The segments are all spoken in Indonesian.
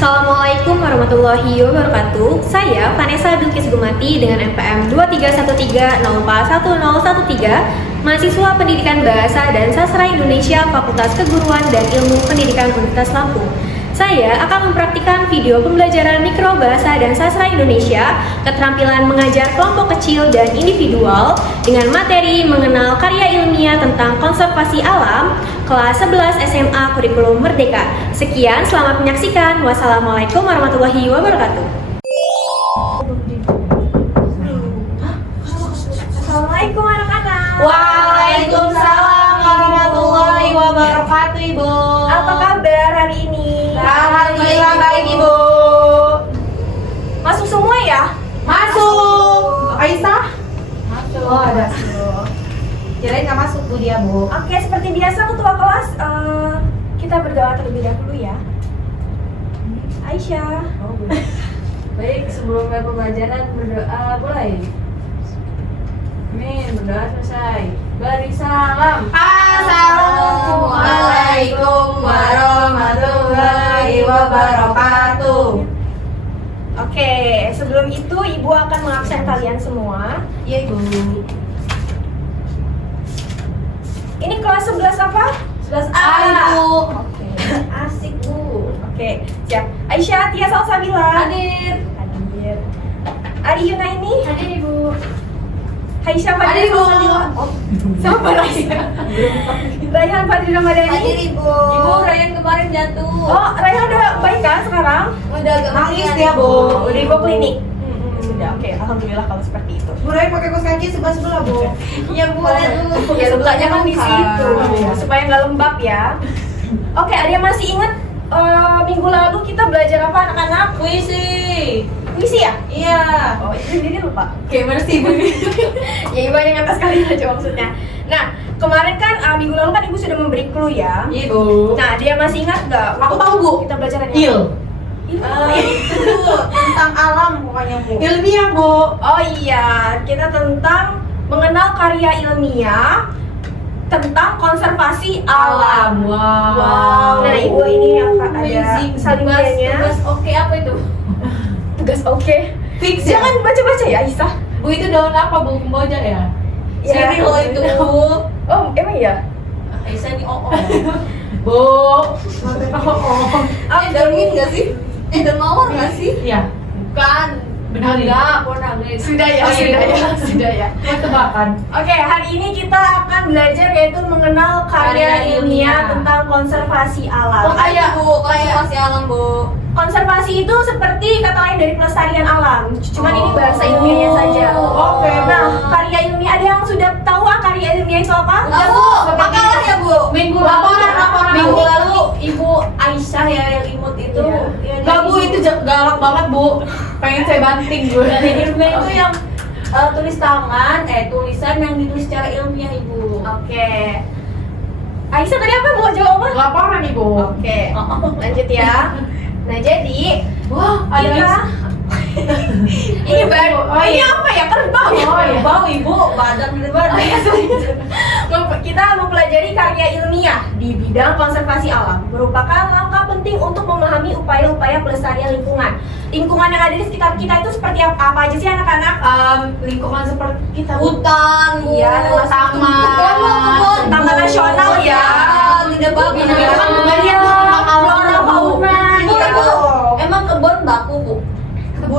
Assalamualaikum warahmatullahi wabarakatuh. Saya Vanessa Bilkis Gumati dengan NPM 2313041013, mahasiswa Pendidikan Bahasa dan Sastra Indonesia Fakultas Keguruan dan Ilmu Pendidikan Universitas Lampung. Saya akan mempraktikkan video pembelajaran mikrobahasa dan sastra Indonesia, keterampilan mengajar kelompok kecil dan individual dengan materi mengenal karya ilmiah tentang konservasi alam, kelas 11 SMA Kurikulum Merdeka. Sekian, selamat menyaksikan. Wassalamualaikum warahmatullahi wabarakatuh. Assalamualaikum anak-anak. Waalaikumsalam warahmatullahi wabarakatuh, Ibu. Apa kabar hari ini? Alhamdulillah baik, Ibu. Masuk semua ya? Masuk. Aisyah? Masuk. Oh, ada. Kirain nggak masuk Bu dia, Bu. Oke, seperti biasa ketua kelas, kita berdoa terlebih dahulu ya. Aisyah. Oh, baik, sebelum mulai pembelajaran berdoa mulai. Amin, berdoa selesai. Beri salam. Assalamualaikum warahmatullahi wabarakatuh. Oke, sebelum itu Ibu akan mengabsen kalian semua. Iya, Ibu. Ini kelas 11 apa? 11A, Ibu. Oke, asik Bu. Oke, siap. Aisyah, Tia, Salsabila. Hadir. Hadir. Ari Yunaini. Hadir, Ibu. Aisyah Hadir, Fadil Ibu. Oh, sama Aisyah. Rayhan Fadil Ramadhani. Hadir, Ibu. Ibu, Ryan kemarin jatuh. Oh, Rayhan udah baik kan sekarang? Udah agak Nangis mendingan, dia, Ibu. Udah dibawa klinik. Sudah, oke. Alhamdulillah kalau seperti itu. Bu Rai pakai kaos kaki sebelah-sebelah, Bu. Iya, Bu. Aduh. Ya, lukanya kan di situ, supaya nggak lembab ya. Oke, ada yang masih ingat minggu lalu kita belajar apa anak-anak? Puisi. Puisi ya? Iya. Oh, itu sendiri lupa. Gimana sih, Bu? Ya, Ibu yang atas kali aja maksudnya. Nah, kemarin kan minggu lalu kan Ibu sudah memberi clue ya. Iya, Bu. Nah, dia masih ingat nggak? Aku tahu, Bu. Kita belajarannya. Il. Itu tentang alam pokoknya, Bu. Ilmiah, Bu. Oh iya, kita tentang mengenal karya ilmiah tentang konservasi alam. Wow. Nah, Ibu ini akan ada Amazing. salinannya. Tugas oke apa itu? Tugas oke. Fix ya? Jangan baca-baca ya, Aisyah. Bu, itu daun apa, Bu? Kemboja ya? Ya. Sini loh itu, Bu. Oh, emang ya? Aisyah nih oh. Bu. Daun mint nggak sih? Daun mawar nggak sih? Iya. Bukan. Benar enggak? Kok nangis? Sudah ya, Oh, sudah iya. ya, sudah ya. Kok tebakan? Oke, hari ini kita akan belajar yaitu mengenal karya Karya ilmiah ilmiah. tentang konservasi alam. Oh, kayak Bu, konservasi alam, Bu. Konservasi itu seperti kata lain dari pelestarian alam, cuman ini bahasa ilmiahnya saja. Oke. Nah, karya ilmiah ada yang sudah tahu karya ilmiah itu apa? Enggak, Bu. Makalah ya, Bu. Minggu Laporan, laporan. Minggu lalu Ibu Aisyah ya yang imut itu. Iya. Enggak, Bu, itu galak banget, Bu. Pengen saya banting, Bu. Dari ilmiah itu yang tulis tangan, tulisan yang ditulis secara ilmiah, Ibu. Oke. Aisyah tadi apa mau jawab apa? Laporan, Ibu. Oke, lanjut ya. Nah, jadi Wah, kita ini baru. Oh, Ini iya. apa ya? Kerbau ya? Oh, iya. Bau, Ibu. Badan bener-bener. Kita mempelajari karya ilmiah di bidang konservasi alam, merupakan langkah penting untuk memahami upaya-upaya pelestarian lingkungan. Lingkungan yang ada di sekitar kita itu seperti apa aja sih anak-anak? Lingkungan seperti kita. Hutan, Bu. Iya, termasuk Kebun, taman nasional ya. Tidak bagus. Iya, flora fauna gitu. Emang kebun baku, Bu?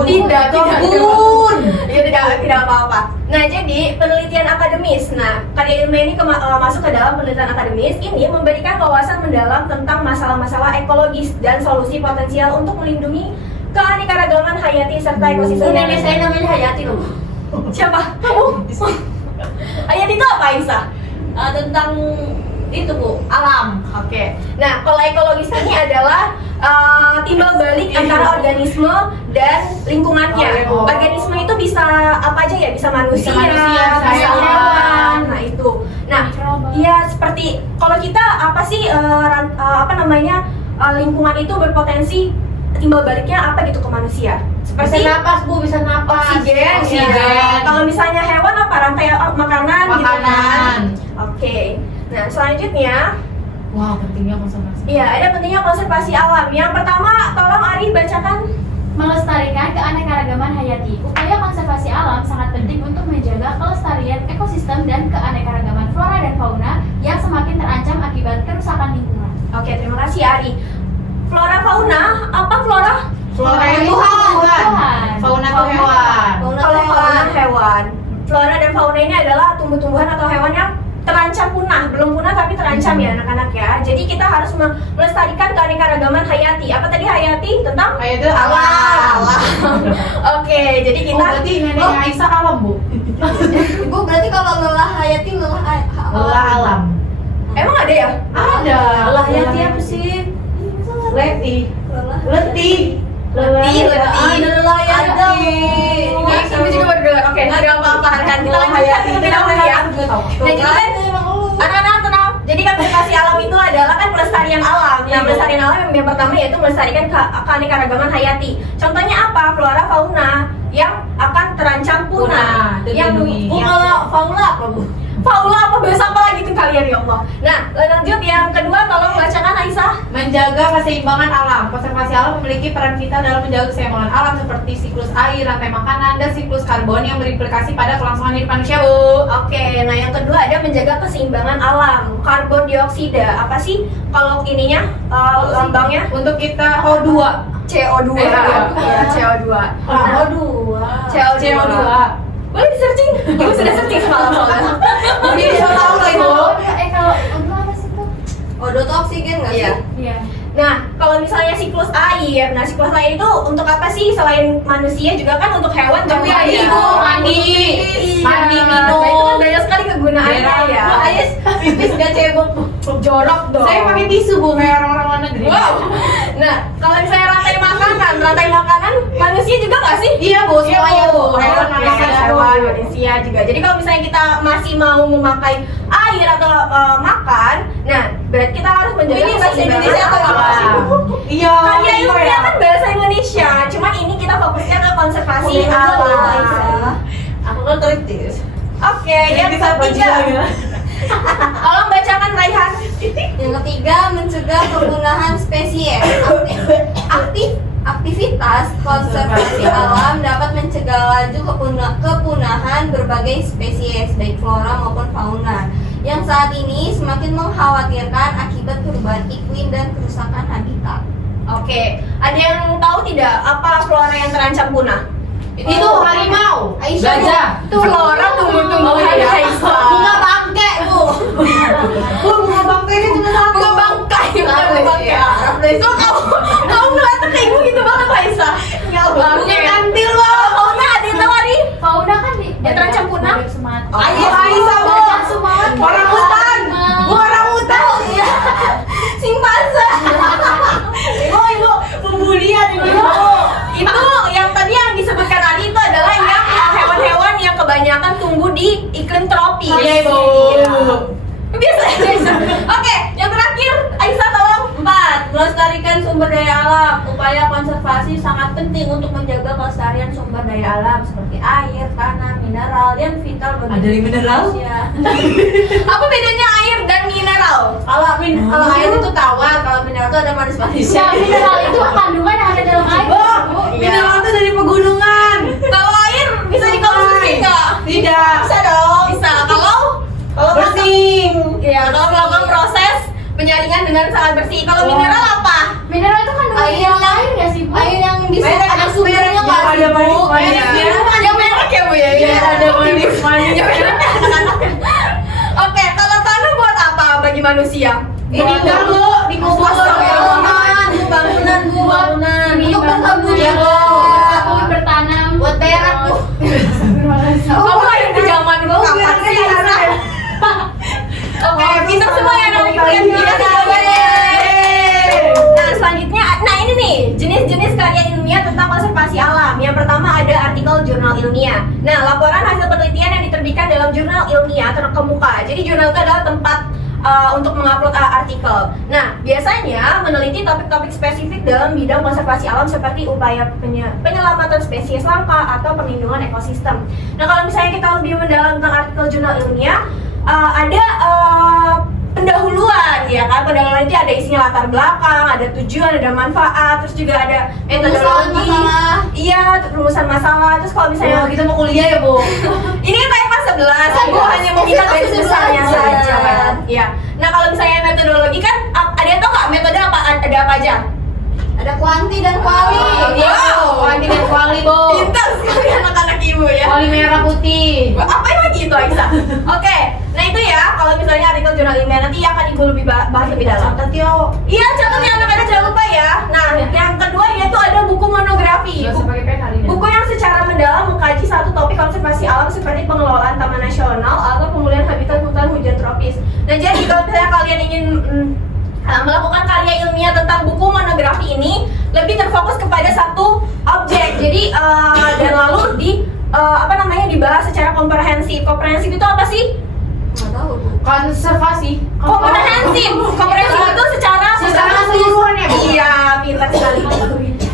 Tidak, Kebun. Ya, tidak apa-apa. Nah, jadi penelitian akademis. Nah, karya ilmiah ini masuk ke dalam penelitian akademis ini memberikan wawasan mendalam tentang masalah-masalah ekologis dan solusi potensial untuk melindungi keanekaragaman hayati serta ekosistem. Nenek saya namanya Hayati loh. Siapa? Kamu? Hayati itu apa, Aisyah? Tentang itu, Bu, alam. Oke. Nah, kalau ekologis ini adalah timbal balik antara organisme dan lingkungannya. Oh. Organisme itu bisa apa aja ya? Bisa manusia, bisa hewan. hewan. Nah, itu. Nah, ya seperti kalau kita apa sih lingkungan itu berpotensi timbal baliknya apa gitu ke manusia? Bisa Seperti napas, Bu, bisa napas. oksigen. Oksigen. Kalau misalnya hewan apa rantai makanan gitu kan. Makanan. Oke. Nah, selanjutnya Wah, pentingnya konservasi Iya, ada pentingnya konservasi alam. Yang pertama, tolong Ari bacakan. Melestarikan keanekaragaman hayati. Upaya konservasi alam sangat penting untuk menjaga kelestarian ekosistem dan keanekaragaman flora dan fauna yang semakin terancam akibat kerusakan lingkungan. Oke, terima kasih Ari. Flora fauna, apa flora? Flora itu hewan. Fauna itu hewan. Kalau fauna hewan. Flora dan fauna ini adalah tumbuh-tumbuhan atau hewan yang terancam punah, belum punah tapi terancam ya anak-anak ya. Jadi kita harus melestarikan keanekaragaman hayati. Apa tadi hayati? Tentang Hayati alam. Oke, jadi kita berarti neneknya Aisyah alam, Bu. Bu, berarti kalau lelah hayati lelah Lelah alam. emang ada ya? Ada. Lelah hayati apa sih? Letih. lelah Letih. Letih. Ada lelah hayati. Ya, ibu juga bergelar. Oke, nggak ada apa-apa kan. Kita lanjutkan terlebih dahulu ya. Nah, jadi kan anak-anak tenang. Jadi kan konservasi alam itu adalah kan pelestarian alam. Nah, pelestarian alam yang pertama yaitu melestarikan keanekaragaman hayati. Contohnya apa? Flora fauna yang akan terancam punah. Yang Kalau fauna apa, Bu? fauna apa bahasa apa lagi tuh kalian ya Allah. Nah, lanjut yang kedua tolong bacakan Aisyah. Menjaga keseimbangan alam. Konservasi alam memiliki peran vital dalam menjaga keseimbangan alam seperti siklus air, rantai makanan, dan siklus karbon yang berimplikasi pada kelangsungan hidup manusia, Bu. Oke, nah yang kedua ada menjaga keseimbangan alam. Karbon dioksida, apa sih kalau ininya lambangnya? Untuk kita O2. CO2. Ya, CO2. CO2. Boleh di searching? Ibu sudah searching semalam soalnya. Jadi bisa tahu lah, Ibu. Kalau untuk apa sih tuh? Odo tuh oksigen nggak sih? Iya. Iya. Nah, kalau misalnya siklus air, nah siklus air itu untuk apa sih? Selain manusia juga kan untuk hewan juga Iya, ya. Ibu. Mandi. Mandi, minum. Nah, itu kan banyak sekali kegunaannya Berak. ya. Bu, Ais pipis gak cebok, Bu? Jorok dong. Saya pakai tisu, Bu, kayak orang-orang luar negeri. Wow. Nah, kalau misalnya rantai makanan manusia juga nggak sih? Iya, Bu, semuanya, Bu. Hewan, Hewan, manusia juga. Jadi kalau misalnya kita masih mau memakai air atau makan, nah berarti kita harus menjaga Ini bahasa keseimbangan Indonesia atau apa sih, Bu? Iya. Karya ilmiah kan bahasa Indonesia, cuma ini kita fokusnya ke konservasi alam. Aku kan kritis. Oke, yang ketiga, tolong bacakan Raihan. Yang ketiga, mencegah kepunahan spesies. Aktivitas konservasi alam dapat mencegah laju kepunahan berbagai spesies, baik flora maupun fauna, yang saat ini semakin mengkhawatirkan akibat perubahan iklim dan kerusakan habitat. Oke, ada yang tahu tidak apa flora yang terancam punah? Itu harimau. Aisyah, Gajah. Tuh flora tunggu Iya. bunga bangke, Bu. Bunga bangkai itu cuma satu. bunga bangkai, bunga bangkai. Kok kamu ngeliatnya kayak ibu gitu banget Aisyah? Ya Allah. Bunga kantil loh. Fauna ada yang tahu Ari? Fauna kan di Yang terancam punah? Sumatera. Ayo, Aisyah, Bu. Orang hutan. Bu, orang hutan. Simpanse. Ibu, pembulian ibu. Itu yang tadi yang disebutkan Ali itu adalah yang hewan-hewan yang kebanyakan tumbuh di iklim tropis. Iya, Bu. Biasa. Oke, yang terakhir Aisyah tolong. 4. Melestarikan sumber daya alam. Upaya konservasi sangat penting untuk menjaga kelestarian sumber daya alam seperti air, tanah, mineral yang vital bagi Ada mineral? manusia. Apa bedanya air dan mineral? Kalau air itu tawar, kalau mineral itu ada manis-manisnya. Nah, mineral itu kandungan yang ada dalam air. Bu, Iya. mineral itu dari pegunungan. Kalau air bisa dikonsumsi nggak? Tidak. Bisa dong. Bisa. Kalau Bersih. ya kalau melakukan proses penyaringan dengan sangat bersih. Kalau mineral apa? Mineral itu kandungan Air yang yang lain nggak sih, Bu? Air yang bisa Merek, ada sumbernya merek, nggak ada sih, Bu? manis-manisnya. Yang merek ya bu ya? Iya, ada manis-manis. Yang merek anak-anak. Oke, kalau tanah buat apa bagi manusia? Ini enggak, Bu, dikubur. Bangunan, Bu, bangunan. Untuk berkebun Iya, ya, Bu. Buat bertanam. Buat berak, Bu. Kamu lahir di zaman dulu kapan sih? Oke, pintar semua ya anak kalian. Pintar semua ya. Nah, selanjutnya, nah ini nih jenis-jenis karya ilmiah tentang konservasi alam. Yang pertama ada artikel jurnal ilmiah. Nah, laporan hasil penelitian yang diterbitkan dalam jurnal ilmiah terkemuka. Jadi jurnal itu adalah tempat untuk mengupload artikel. Nah, biasanya meneliti topik-topik spesifik dalam bidang konservasi alam seperti upaya penyelamatan spesies langka atau perlindungan ekosistem. Nah, kalau misalnya kita lebih mendalam tentang artikel jurnal ilmiah, ada pendahuluan, ya kan? Pendahuluan itu ada isinya latar belakang, ada tujuan, ada manfaat, terus juga ada metodologi. masalah. Iya, rumusan masalah. Terus kalau misalnya Kita mau kuliah ya, Bu. ini kan kayak kelas 11, Ibu hanya meminta garis besarnya saja kan. Iya. Nah, kalau misalnya metodologi kan ada yang tahu nggak metode apa ada apa aja? Ada kuanti dan kuali. Wow. Kuanti dan kuali, Bu. Pintar sekali anak-anak Ibu ya. Kuali merah putih. Apa yang lagi itu Aisyah? Oke, nah itu ya kalau misalnya artikel jurnal ilmiah nanti akan Ibu lebih bahas lebih dalam. Catat yo. Iya, catat ya anak-anak jangan lupa ya. Nah, yang kedua yaitu ada buku monografi. Sebagai pena hari ini. Buku yang secara mendalam mengkaji satu topik konservasi alam seperti pengelolaan taman nasional atau pemulihan habitat hutan hujan tropis. Nah, jadi kalau misalnya kalian ingin melakukan karya ilmiah tentang buku monografi ini lebih terfokus kepada satu objek. Jadi dan lalu dibahas secara komprehensif. Komprehensif itu apa sih? Nggak tahu. Konservasi. Komprehensif. Komprehensif itu secara keseluruhan ya, Bu? Iya, pintar sekali.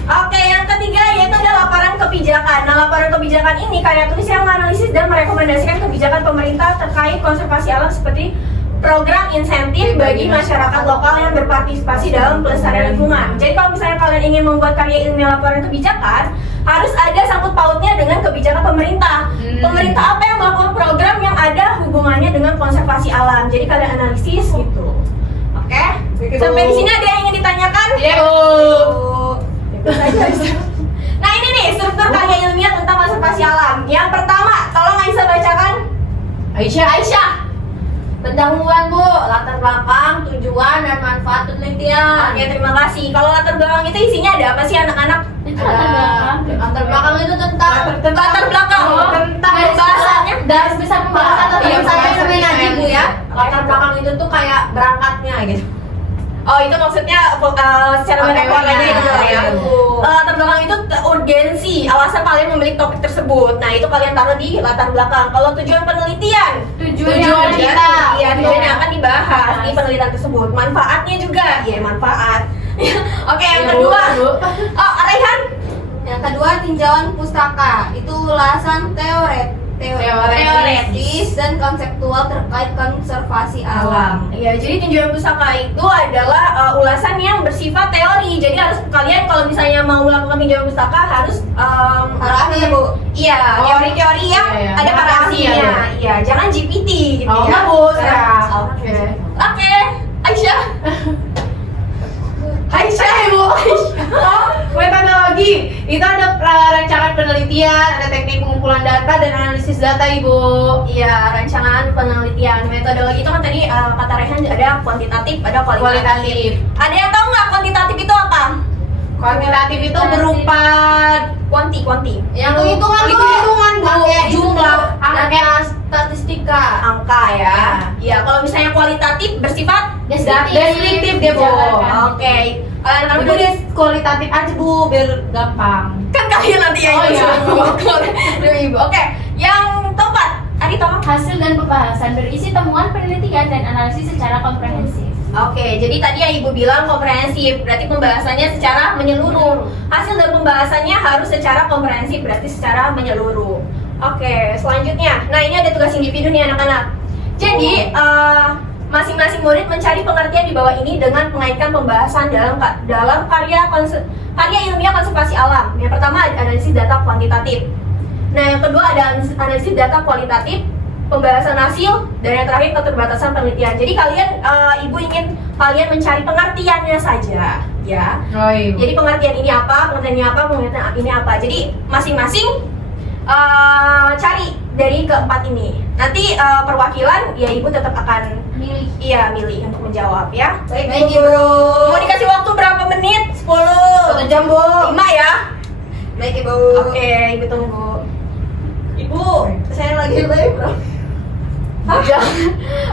Oke, yang ketiga yaitu ada laporan kebijakan. Nah, laporan kebijakan ini karya tulis yang menganalisis dan merekomendasikan kebijakan pemerintah terkait konservasi alam seperti program insentif bagi masyarakat lokal yang berpartisipasi dalam pelestarian lingkungan. Jadi kalau misalnya kalian ingin membuat karya ilmiah laporan kebijakan, harus ada sangkut pautnya dengan kebijakan pemerintah. Pemerintah apa yang melakukan program yang ada hubungannya dengan konservasi alam. Jadi kalian analisis gitu. Oke? Sampai di sini ada yang ingin ditanyakan? Iya, Bu. Nah, ini nih struktur karya ilmiah tentang konservasi alam. Yang pertama, tolong Aisyah bacakan. Aisyah. Pendahuluan, Bu, latar belakang, tujuan, dan manfaat penelitian. Oke, terima kasih. Kalau latar belakang itu isinya ada apa sih anak-anak? Itu latar belakang. Latar belakang itu tentang Latar belakang. Tentang pembahasannya. Garis besar pembahasan atau Iya, garis saya besar namanya Najib, Bu penelitian. ya. Latar belakang itu tuh kayak berangkatnya gitu. Oh, itu maksudnya secara Oke, metafor aja iya, gitu ya. iya, Bu. Latar belakang itu urgensi, alasan kalian memilih topik tersebut. Nah, itu kalian taruh di latar belakang. Kalau tujuan penelitian, Tujuan kita. iya, tujuan yang akan dibahas di penelitian tersebut. Manfaatnya juga, ya manfaat. Oke, yang Iya, Bu, kedua. Bu. Oh, Raihan. Yang kedua, tinjauan pustaka. Itu ulasan teoretis dan konseptual terkait konservasi alam. Ya, jadi tinjauan pustaka itu adalah ulasan yang bersifat teori. Jadi harus kalian kalau misalnya mau melakukan tinjauan pustaka harus Arahnya, Bu. Iya, teori-teori yang Iya, iya. ada Yang para pasti ya, ahlinya. Bu. Iya, jangan GPT gitu Oh, ya. enggak, Bu. Siap. Oke. Oke, Aisyah. Aisyah, Ibu. Oh, metodologi itu ada rancangan penelitian, ada teknik pengumpulan data dan analisis data, Ibu. Iya, rancangan penelitian. Metodologi itu kan tadi kata Rehan ada kuantitatif, ada kualitatif. Ada yang tahu nggak kuantitatif itu apa? Kuantitatif itu berupa Kuanti. Yang Hitung-hitungan, Bu. hitung-hitungan, Bu, Pakai jumlah, data statistika. Angka ya. Iya, kalau misalnya kualitatif bersifat deskriptif dia, Bu. Oke. Kalian akan Udah deh kualitatif aja, Bu, biar gampang. kan kalian nanti yang Oh, iya. Ibu. Oke, yang keempat, Adi tolong. Hasil dan pembahasan berisi temuan penelitian dan analisis secara komprehensif. Oke, jadi tadi yang Ibu bilang komprehensif, berarti pembahasannya secara menyeluruh. Hasil dan pembahasannya harus secara komprehensif, berarti secara menyeluruh. Oke, selanjutnya. Nah, ini ada tugas individu nih anak-anak. Jadi, masing-masing murid mencari pengertian di bawah ini dengan mengaitkan pembahasan dalam karya ilmiah konservasi alam. Yang pertama ada analisis data kuantitatif. Nah, yang kedua ada analisis data kualitatif, pembahasan hasil, dan yang terakhir keterbatasan penelitian. Jadi kalian, Ibu ingin kalian mencari pengertiannya saja, ya. Oh, iya. Jadi pengertian ini apa, pengertian ini apa, pengertian ini apa. Jadi masing-masing cari dari keempat ini. Nanti perwakilan, ya Ibu tetap akan milih untuk menjawab ya. Baik, Ibu. Mau dikasih waktu berapa menit? 10. 1 jam, Bu. 5 ya. Baik, Ibu. Oke, Ibu tunggu. Ibu, saya lagi live, Bro.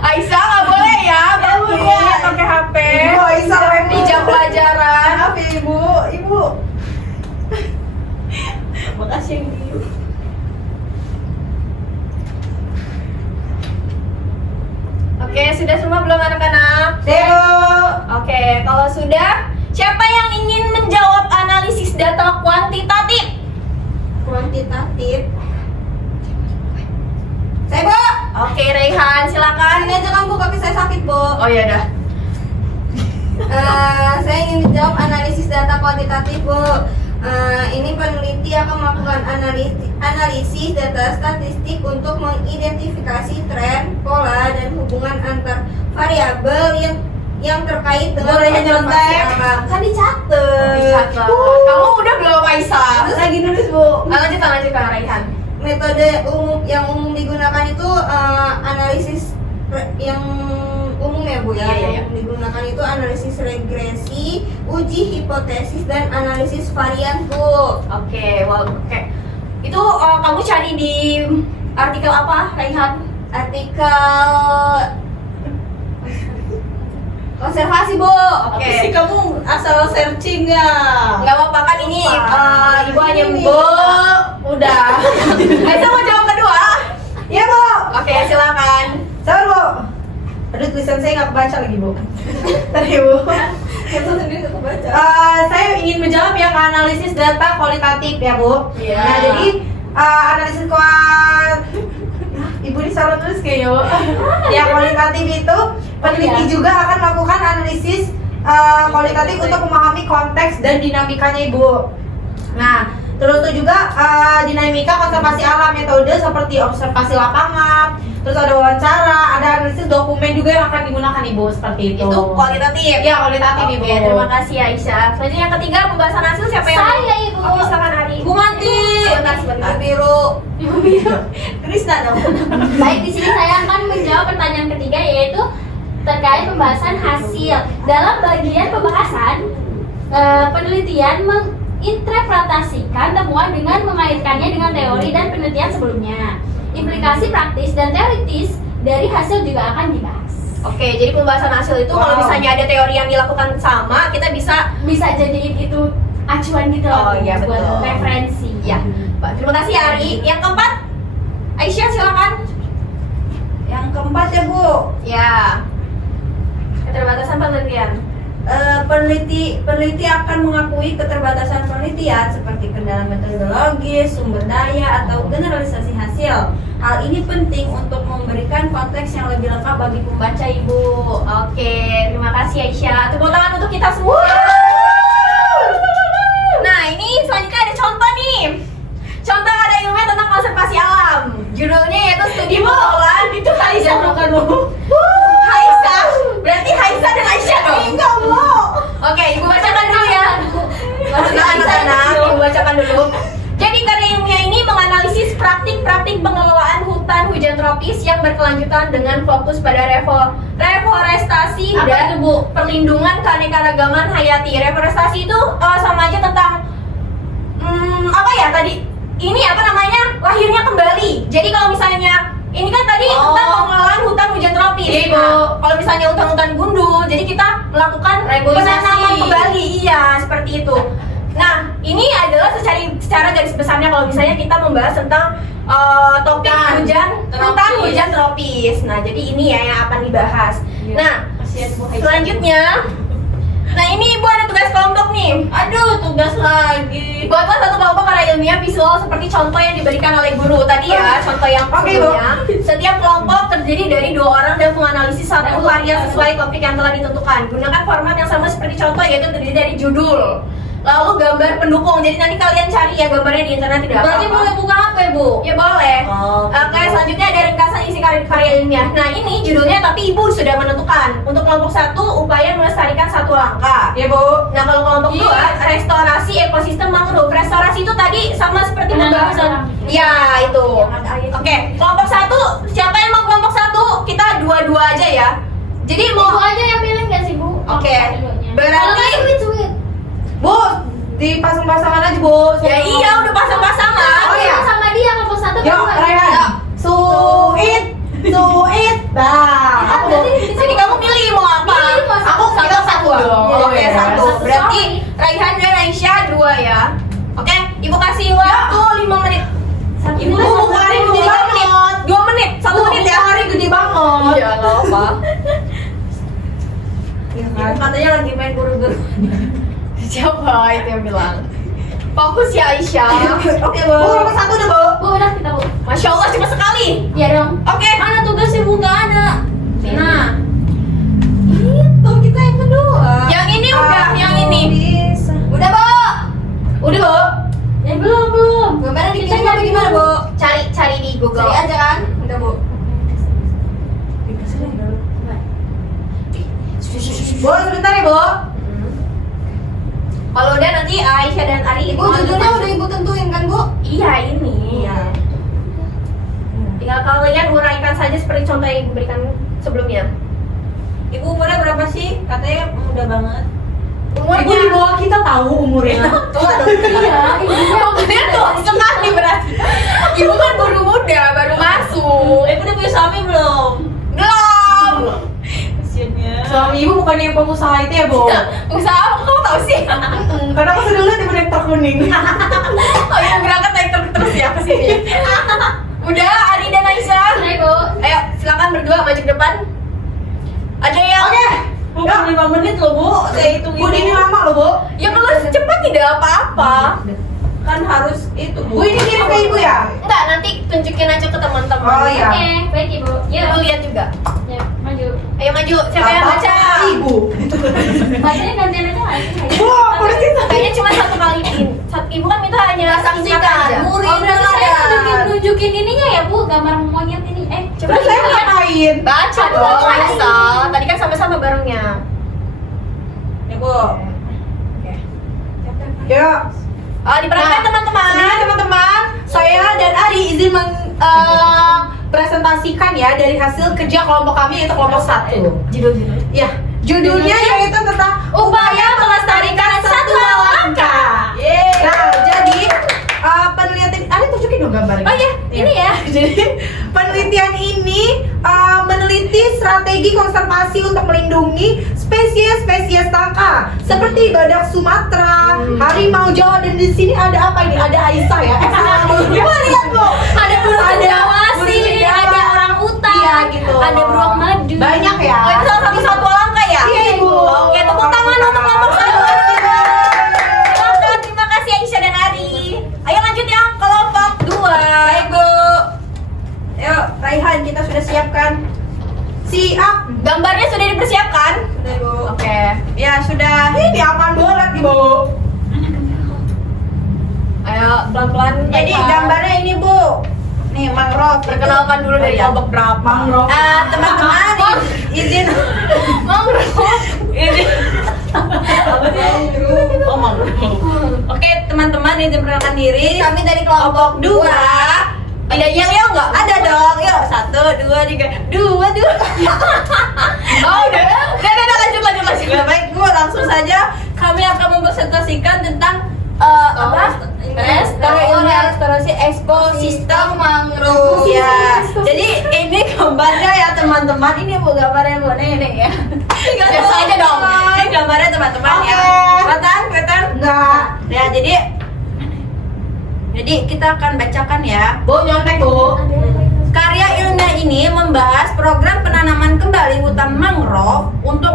Aisyah nggak boleh ya, pakai HP. Ibu, Aisyah live Di jam pelajaran. Maaf ya, Ibu. Makasih, Ibu. Oke, sudah semua belum anak-anak? Ibu. Oke, kalau sudah, siapa yang ingin menjawab analisis data kuantitatif? Kuantitatif. Saya, Bu. Oke, Raihan, silakan. Ini aja kan Bu, kaki saya sakit Bu. Oh ya dah. Saya ingin menjawab analisis data kuantitatif Bu. Ini peneliti akan melakukan analisis data statistik untuk mengidentifikasi tren, pola, dan hubungan antar variabel yang terkait dengan Boleh konservasi nyontek. alam. Kan dicatat. Dicatat. Kamu udah belum, Aisyah? Lagi nulis Bu. Lanjutkan Raihan. Metode yang umum digunakan itu analisis yang umum ya Bu ya. Iya. Yang digunakan itu analisis regresi, uji hipotesis, dan analisis varian Bu. Oke. Itu kamu cari di artikel apa, Raihan? Artikel konservasi Bu. Oke. Sih kamu asal searching ya. Nggak apa-apa kan ini ibu hanya Ini. Bu. Udah. Aisyah mau jawab kedua? Iya Bu. Oke, silakan. Sabar Bu. Aduh, tulisan saya nggak kebaca lagi Bu. Tadi Bu. Kita sendiri nggak kebaca. Saya ingin menjawab yang analisis data kualitatif ya Bu. Iya. Nah jadi analisis Ibu ini salah tulis kayaknya Bu. Ya kualitatif itu peneliti juga akan melakukan analisis kualitatif untuk memahami konteks dan dinamikanya Ibu. Nah terus itu juga dinamika konservasi alam, metode seperti observasi lapangan, terus ada wawancara, ada analisis dokumen juga yang akan digunakan Ibu seperti itu. Itu kualitatif. Ya kualitatif Ibu. Oke, terima kasih Aisyah. Selanjutnya yang ketiga, pembahasan hasil siapa yang? Saya, Ibu. Oke, silakan Ari. Bu Manti. Sebentar. Biru. Ibu biru. Krisna dong. Baik, di sini saya akan menjawab pertanyaan ketiga, yaitu terkait pembahasan hasil. Dalam bagian pembahasan, penelitian menginterpretasikan temuan dengan mengaitkannya dengan teori dan penelitian sebelumnya. Implikasi praktis dan teoritis dari hasil juga akan dibahas. Oke, jadi pembahasan hasil itu kalau misalnya ada teori yang dilakukan sama, kita bisa Jadiin itu acuan gitu loh, Oh, iya, buat betul. referensi. ya. Terima kasih Ari. Yang keempat, Aisyah silakan. Yang keempat ya Bu. Ya. Keterbatasan penelitian. Peneliti akan mengakui keterbatasan penelitian seperti kendala metodologis, sumber daya, atau generalisasi hasil. Hal ini penting untuk memberikan konteks yang lebih lengkap bagi pembaca Ibu. Oke, terima kasih Aisyah. Tepuk tangan untuk kita semua. Nah, ini selanjutnya ada contoh nih. Contoh ada ilmunya tentang konservasi alam. Judulnya yaitu studi pengelolaan. Itu Aisyah bukan Bu. Haisa. Berarti Haisa dan Aisyah dong. Enggak Bu. Oke, Ibu bacakan dulu ya. Nah, anak-anak, Ibu bacakan dulu. Jadi karya ilmiah ini menganalisis praktik-praktik pengelolaan hutan hujan tropis yang berkelanjutan dengan fokus pada reforestasi Apa dan itu, Bu? perlindungan keanekaragaman hayati. Reforestasi itu sama aja tentang apa ya tadi? Ini apa namanya? Lahirnya kembali. Jadi kalau misalnya ini kan tadi tentang pengelolaan hutan hujan tropis. Iya, Ibu. Nah, kalau misalnya hutan-hutan gundul, jadi kita melakukan Regulasi. penanaman kembali. Iya, seperti itu. Nah, ini adalah secara garis besarnya kalau misalnya kita membahas tentang topik hutan hujan tropis. Nah, jadi ini ya yang akan dibahas. Iya. Nah, selanjutnya, nah ini Ibu ada tugas kelompok nih. Aduh, tugas lagi. Buatlah satu kelompok para ilmiah visual seperti contoh yang diberikan oleh guru tadi ya, contoh yang Oke, sebelumnya. Setiap kelompok terdiri dari 2 orang dan menganalisis satu karya sesuai topik yang telah ditentukan. Gunakan format yang sama seperti contoh, yaitu terdiri dari judul, lalu gambar pendukung. Jadi nanti kalian cari ya gambarnya di internet, tidak Berarti apa-apa. boleh buka HP Bu? Ya boleh. Oh, Oke, selanjutnya ada ringkasan isi karya ilmiah. Nah ini judulnya tapi Ibu sudah menentukan. Untuk kelompok 1, upaya melestarikan satu langkah. Ya Bu. Nah kalau kelompok 2, restorasi ekosistem mangrove. Restorasi itu tadi sama seperti pembahasan. Ya itu. Oke, kelompok 1, siapa yang mau kelompok 1? Kita dua-dua aja ya. Jadi Ibu mau aja yang pilih nggak sih Bu? Oke. Berarti- Kalau nggak sweet. Bu, dipasang-pasangan aja Bu. ya iya udah pasang-pasangan. Oh, iya. Sama dia kelompok 1 Yuk, Raihan. Suit. Dah. Aku. Jadi kamu pilih mau apa? Pilih, mau Aku satu. satu. Iya, Oke, iya. satu. Satu. Berarti Raihan dan Aisyah 2 ya. Oke, Ibu kasih waktu 5 menit. Ibu mau keluarin 2 menit. 2 menit, 1 menit ya. Hari gede banget. Iya, enggak apa. Ibu katanya lagi main guru-guru. Siapa itu yang bilang? Fokus ya Aisyah. Oke Bu. Bu, nomor 1 deh Bu. Bu, udah kita Bu. Masya Allah cuma sekali. Iya dong. Oke. Mana tugasnya Bu? Nggak ada. Nah, Itu kita yang kedua. yang ini udah, yang ini. Bisa. Udah, Bu. Udah, Bu. Ya belum. Gambarnya Kita dikirim apa nyari gimana, dulu. Bu? Cari di Google. Cari aja kan? Udah, Bu. Bu, sebentar ya, Bu. Kalau udah nanti Aisyah dan Ari Ibu judulnya udah Ibu tentuin kan, Bu? Iya, ini. Iya. Tinggal kalian uraikan saja seperti contoh yang Ibu berikan sebelumnya. Ibu umurnya berapa sih? Katanya muda banget. Ibu di bawah kita tahu umurnya. Tuh, Iya, iya. Pokoknya tuh sekali berarti. Ibu kan baru muda, baru masuk. Ibu udah punya suami belum? Belum. Kasiannya. Suami Ibu bukan yang pengusaha itu ya, Bu? Usaha apa kamu tahu sih? Karena aku sudah lihat di konektor kuning. Oh, Ibu berangkat naik truk terus ya ke sini. Udah, Ari dan Aisyah. Hai Bu. Ayo, silakan berdua maju ke depan. Ada yang Bukan 5 menit loh, Bu. Saya hitung Bu, ini lama loh, Bu. ya kalau secepat tidak apa-apa. kan harus itu, Bu, ini kirim ke Ibu ya? Enggak, nanti tunjukin aja ke teman-teman. Oh, iya. Oke, baik Ibu. Ya, Ya, lu lihat juga. ya, maju. Ayo maju, siapa yang baca? Ibu. Bacanya gantian aja nggak sih? Bu, aku udah cinta. Kayaknya cuma satu kali pin. Ibu kan minta hanya saksikan aja. Oh, berarti saya nunjukin ininya ya Bu, gambar monyet ini. Coba Terus saya lihat. ngapain? Baca dong, Aisyah. Tadi kan sama-sama barengnya. Ya, Bu. Ya. Diperhatikan teman-teman. Nah, teman-teman, saya dan Ari izin presentasikan ya dari hasil kerja kelompok kami yaitu kelompok 1. Judul-judul. Ya, judulnya yaitu tentang Upaya melestarikan satwa langka. Nah, jadi penelitian Ari tunjukin dong gambarnya. Oh iya, ini ya. Jadi penelitian ini meneliti strategi konservasi untuk melindungi spesies-spesies langka seperti badak Sumatera, harimau Jawa, dan di sini ada apa ini? Ada Aisyah ya. Ibu lihat, Bu. Ada burung Jawa burung sih, Jawa. ada orang hutan, Iya, gitu. ada beruang madu. Banyak ya. Oh, itu salah satu satwa langka ya? Iya, Ibu. Oke, tepuk tangan untuk kelompok satu. Silakan, terima kasih Aisyah dan Ari. Ayo lanjut yang kelompok 2. Baik, Bu. Yuk, Raihan, kita sudah siapkan. Siap. Gambarnya sudah dipersiapkan? Sudah, Bu. Oke. Ya, sudah. Ini aman banget nih, Bu. Ayo pelan-pelan. Jadi pelan-pelan. gambarnya ini, Bu. Nih, mangrove. Perkenalkan dulu dari kelompok berapa? Mangrove. Teman-teman, izin. Ini apa sih? Oh, mangrove. Oke, teman-teman izin perkenalkan diri. Kami dari kelompok 2. Ada yang enggak? Ada dong. Yuk, 1, 2, 3. 2. Oh, udah. Udah, lanjut. Ya, baik, Bu, langsung saja kami akan mempresentasikan tentang apa? Restorasi ekosistem mangrove ya. Jadi ini gambarnya ya teman-teman. Ini Bu gambarnya Bu nih ya. Biasa aja dong. Ini gambarnya teman-teman ya. Kelihatan? Enggak. Ya, jadi kita akan bacakan ya. Bu, nyontek, Bu. Karya ilmiah ini membahas program penanaman kembali hutan mangrove untuk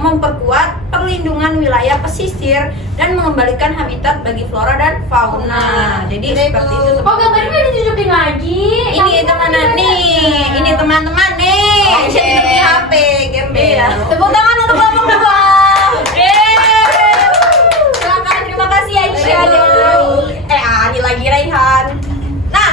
memperkuat perlindungan wilayah pesisir dan mengembalikan habitat bagi flora dan fauna. Jadi seperti itu. Oh, gambarnya udah ditunjukin lagi. Ini teman-teman nih, ini teman-teman nih. Aisyah tidak punya HP, gembel. Iya. Tepuk tangan untuk kelompok 2. Silakan, terima kasih Aisyah dan Ari lagi Raihan. Nah,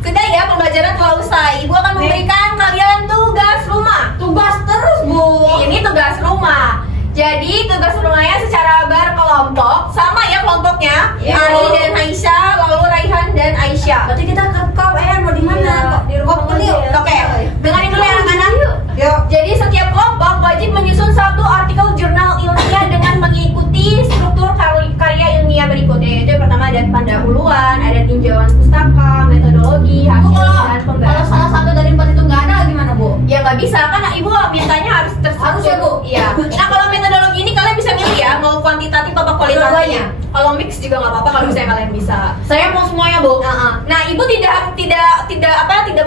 sudah ya pembelajaran telah usai. Ibu akan memberikan kalian tugas rumah. Tugas terus, Bu. Ini tugas rumah. Jadi tugas rumahnya secara berkelompok, sama ya kelompoknya. Iya. Ari dan Aisyah, lalu Raihan dan Aisyah. Berarti kita ke kau mau di mana? Kok di rumah Kok yuk. Oke, dengerin dulu ya anak-anak. Yuk. Jadi setiap kelompok wajib menyusun satu artikel jurnal ilmiah dengan mengikuti struktur karya ilmiah berikut, yaitu yang pertama ada pendahuluan, ada tinjauan pustaka, metodologi, hasil dan Kalau pembahasan. salah satu dari 4 itu nggak ada gimana Bu? Ya nggak bisa kan ibu mintanya harus Harus ya, Bu? Iya. Nah kalau metodologi ini kalian bisa milih ya mau kuantitatif apa kualitatif. Dua-duanya. Kalau mix juga nggak apa-apa kalau misalnya kalian bisa. Saya mau semuanya, Bu. Nah ibu tidak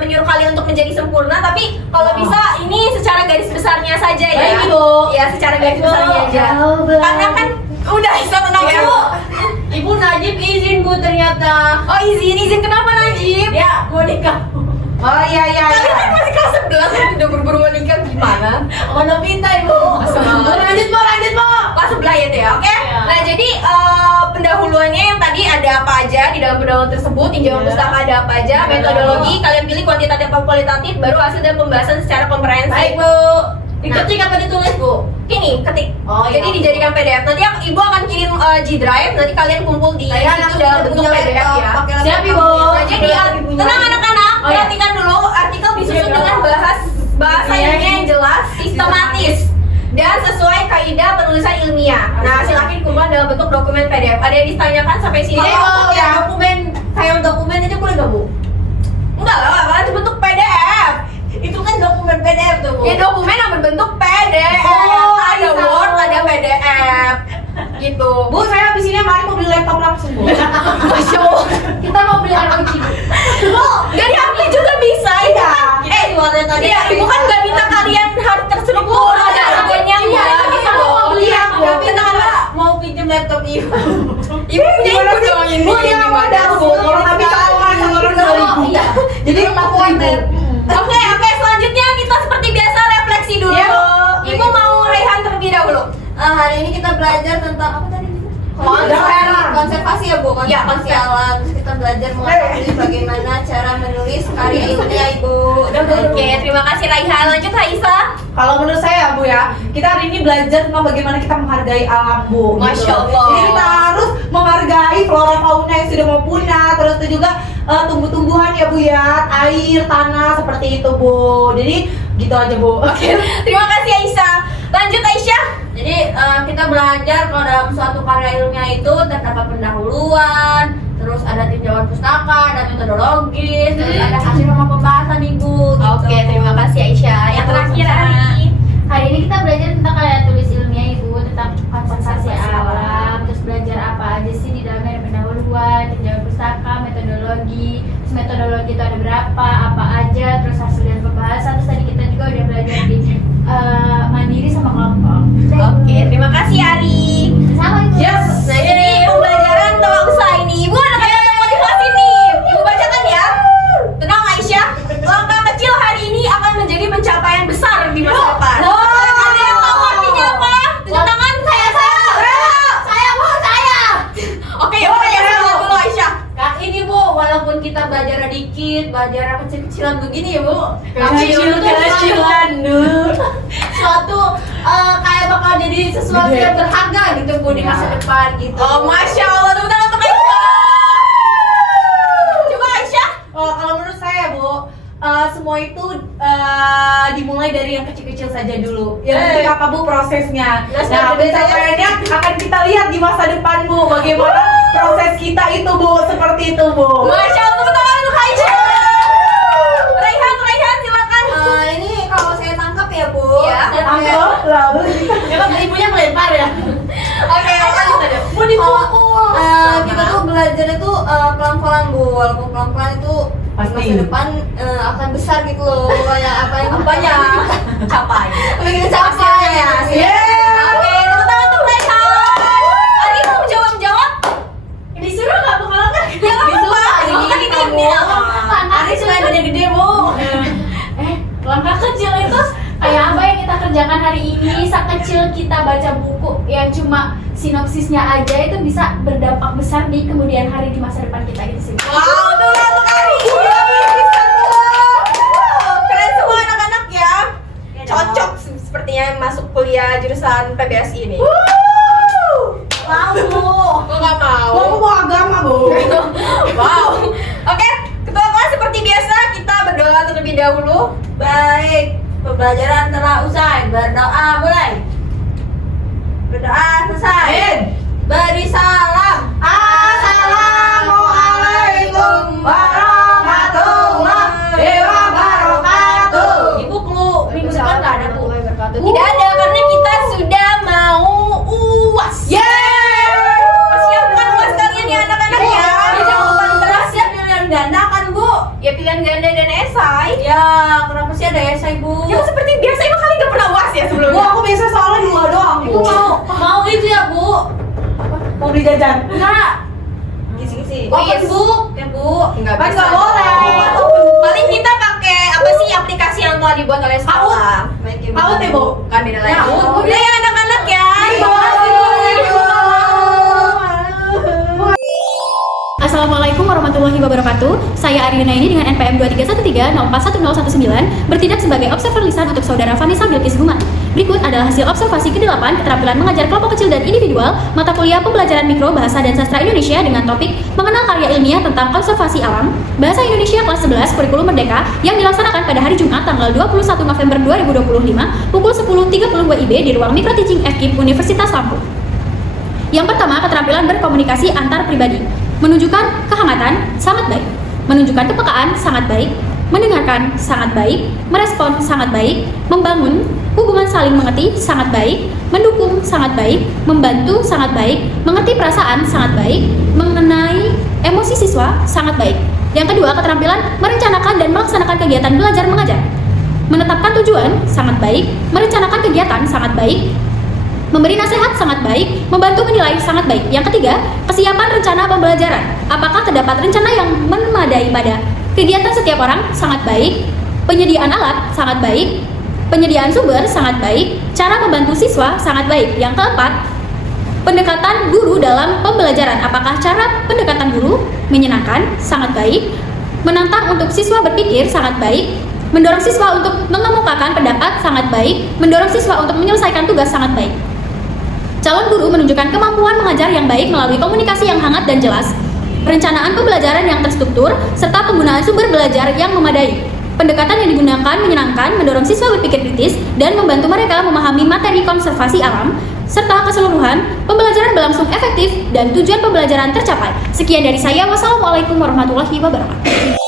menyuruh kalian untuk menjadi sempurna, tapi kalau bisa ini secara garis besarnya saja ya. Baik, Ibu. Ya secara garis besarnya aja. Karena kan udah bisa tenang ya. Ibu Najib izin Bu, ternyata kita. Oh izin kenapa Najib? Ya, mau nikah. Oh iya. Kalian kan masih kelas 11 udah berburu mau nikah gimana? Mana pinta ibu. Lanjut mau. Kelas 11 ya deh, oke? Iya. Nah jadi pendahuluannya yang tadi ada apa aja di dalam pendahuluan tersebut, tinjauan pustaka ada apa aja, metodologi, kalian pilih kuantitatif atau kualitatif, baru hasil dan pembahasan secara komprehensif. Baik bu. Diketik apa ditulis bu? Ini ketik. Oh, iya. Jadi dijadikan PDF. Nanti ibu akan kirim G Drive. Nanti kalian kumpul di Saya situ anak dalam udah bentuk punya PDF ya. laptop, pakai laptop. Siap, Ibu. Nah, jadi tenang anak-anak. Oh, iya. Perhatikan dulu. Artikel disusun dengan bahasa Iya. yang jelas, sistematis, dan sesuai kaidah penulisan ilmiah. Nah, silakan kumpulkan dalam bentuk dokumen PDF. Ada yang ditanyakan sampai sini? Kalau ya file dokumen aja boleh gak bu? Enggak lah, kan itu bentuk PDF. Itu kan dokumen PDF tuh bu. Ya dokumen yang berbentuk PDF. Oh, ada bisa. Word, ada PDF. Gitu. Bu, saya habis ini mari mau beli laptop langsung bu. Masya Allah. Kita mau beli ROG. Gak diambil juga bisa ya. Keluarnya tadi. Iya, ibu kan gak minta kalian harus terstruktur ada harganya Iya, enggak kita gitu. mau beli Iya, apa? tapi kenapa? Mau pinjam laptop ibu. Ibu punya ibu dong ini. Bu, dia nggak modal bu. Kalau tapi sama orang 2.000. Iya. Jadi 40.000. Oke, selanjutnya kita seperti biasa refleksi dulu. Iya, Bu. Ibu mau Rehan terlebih dahulu. Hari ini kita belajar tentang apa tadi? Konservasi ya bu, Ya, konservasi alam. Terus kita belajar mengetahui bagaimana cara menulis karya ilmiah ibu. Oke, terima kasih Raihan. Lanjut Raisa. Kalau menurut saya bu ya, kita hari ini belajar tentang bagaimana kita menghargai alam bu. Masya Allah. Jadi kita harus menghargai flora fauna yang sudah mau punah, terus itu juga tumbuh-tumbuhan ya bu ya, air, tanah seperti itu bu. Jadi gitu aja bu. Oke, terima kasih Aisyah. Lanjut Aisyah. Jadi kita belajar kalau dalam suatu karya ilmiah itu terdapat pendahuluan, terus ada tinjauan pustaka, ada metodologis, terus ada hasil sama pembahasan ibu. Gitu. Oke, terima kasih Aisyah. Yang terakhir Ari. Hari ini kita belajar tentang karya tulis ilmiah ibu, tentang konservasi alam, terus belajar apa aja sih di dalamnya, ada pendahuluan, tinjauan pustaka, metodologi, terus metodologi itu ada berapa, apa aja, terus hasil dan pembahasan, terus tadi kita juga udah belajar di mandiri sama kelompok. Oke, terima kasih Ari. Sama ibu. Yes. Nah, jadi pembelajaran telah usai nih. Ibu ada kata motivasi nih. Ibu bacakan ya. Tenang Aisyah. Langkah kecil hari ini akan menjadi pencapaian besar di masa depan. Ada yang tahu artinya apa? Tunjuk tangan. Saya bu, saya. Oke, ya udah ya dulu Aisyah. Kak ini bu, walaupun kita belajar dikit, belajar kecil-kecilan begini ya bu. Kecil-kecilan dulu. Suatu kayak bakal jadi sesuatu yang berharga gitu bu di masa depan gitu. Oh, Masya Allah. Tepuk tangan untuk Aisyah. Coba Aisyah. Oh, kalau menurut saya bu, semua itu dimulai dari yang kecil-kecil saja dulu. Yang penting apa bu prosesnya. Nah, pencapaiannya akan kita lihat di masa depan bu. Bagaimana proses kita itu bu, seperti itu bu. Masya Allah. Tepuk tangan untuk Aisyah. Raihan silakan. Ini kalau saya tangkap ya bu. Iya. Angkot, lalu. Ibunya melempar ya. Oke, lanjut aja. Mau dipukul. Kita tuh belajar itu pelan-pelan bu, walaupun pelan-pelan itu Pasti. masa depan akan besar gitu loh. Kayak apa yang Apanya? Capai. Pengen capai ya. Oke, tepuk tangan untuk Raihan. Ari mau menjawab? Disuruh nggak bu kalau kan? Ya nggak apa-apa. Ini kan ini. Ari selain gede-gede bu. Langkah kecil itu kayak apa yang kita kerjakan hari ini, sekecil kita baca buku yang cuma sinopsisnya aja itu bisa berdampak besar di kemudian hari di masa depan kita gitu sih. Wow, tuh untuk Ari. Bisa tuh. Keren semua anak-anak ya. Cocok sepertinya masuk kuliah jurusan PBS ini. Mau bu. Gue nggak mau. Aku mau agama bu. Wow. Oke, ketua kelas seperti biasa kita berdoa terlebih dahulu. Baik, pembelajaran telah usai. Berdoa mulai. Berdoa selesai. Beri salam. Assalamualaikum warahmatullahi wabarakatuh. Ibu kelu minggu depan nggak ada bu. Tidak ada karena kita sudah mau UAS. Persiapkan UAS kalian ya anak-anak ya. Jawaban berhasil pilihan ganda kan bu? Ya pilihan ganda dan esai. Ya, kenapa sih ada esai bu? Ya seperti biasa emang kalian gak pernah UAS ya Bu, sebelumnya? aku biasa soalnya 2 doang bu. Ibu mau itu ya bu? Mau beli jajan. Enggak. kisi-kisi. Oh iya, Bu. Kan nggak boleh. Paling kita pakai apa sih aplikasi yang telah dibuat oleh sekolah? Paut ya, Bu? Kan beda lagi. Paut. Udah ya anak-anak ya. Assalamualaikum warahmatullahi wabarakatuh. Saya Ariana ini dengan NPM 23130411019 bertindak sebagai observer lisan untuk saudara Vanessa Bilkis Gumat. Berikut adalah hasil observasi ke-8 keterampilan mengajar kelompok kecil dan individual mata kuliah pembelajaran mikro bahasa dan sastra Indonesia dengan topik mengenal karya ilmiah tentang konservasi alam Bahasa Indonesia kelas 11 kurikulum merdeka yang dilaksanakan pada hari Jumat tanggal 21 November 2025 pukul 10.30 WIB di ruang Micro Teaching FKIP Universitas Lampung. Yang pertama, keterampilan berkomunikasi antar pribadi. Menunjukkan kehangatan, sangat baik. Menunjukkan kepekaan, sangat baik. Mendengarkan, sangat baik. Merespon, sangat baik. Membangun, hubungan saling mengerti, sangat baik. Mendukung, sangat baik. Membantu, sangat baik. Mengerti perasaan, sangat baik. Mengenai emosi siswa, sangat baik. Yang kedua, keterampilan merencanakan dan melaksanakan kegiatan belajar mengajar. Menetapkan tujuan, sangat baik. Merencanakan kegiatan, sangat baik. Memberi nasihat sangat baik, membantu menilai sangat baik. Yang ketiga, kesiapan rencana pembelajaran. Apakah terdapat rencana yang memadai pada kegiatan setiap orang? Sangat baik. Penyediaan alat sangat baik. Penyediaan sumber sangat baik. Cara membantu siswa sangat baik. Yang keempat, pendekatan guru dalam pembelajaran. Apakah cara pendekatan guru menyenangkan? Sangat baik. Menantang untuk siswa berpikir sangat baik. Mendorong siswa untuk mengemukakan pendapat sangat baik. Mendorong siswa untuk menyelesaikan tugas sangat baik. Calon guru menunjukkan kemampuan mengajar yang baik melalui komunikasi yang hangat dan jelas, perencanaan pembelajaran yang terstruktur, serta penggunaan sumber belajar yang memadai. Pendekatan yang digunakan menyenangkan, mendorong siswa berpikir kritis, dan membantu mereka memahami materi konservasi alam, serta keseluruhan, pembelajaran berlangsung efektif dan tujuan pembelajaran tercapai. Sekian dari saya, wassalamualaikum warahmatullahi wabarakatuh.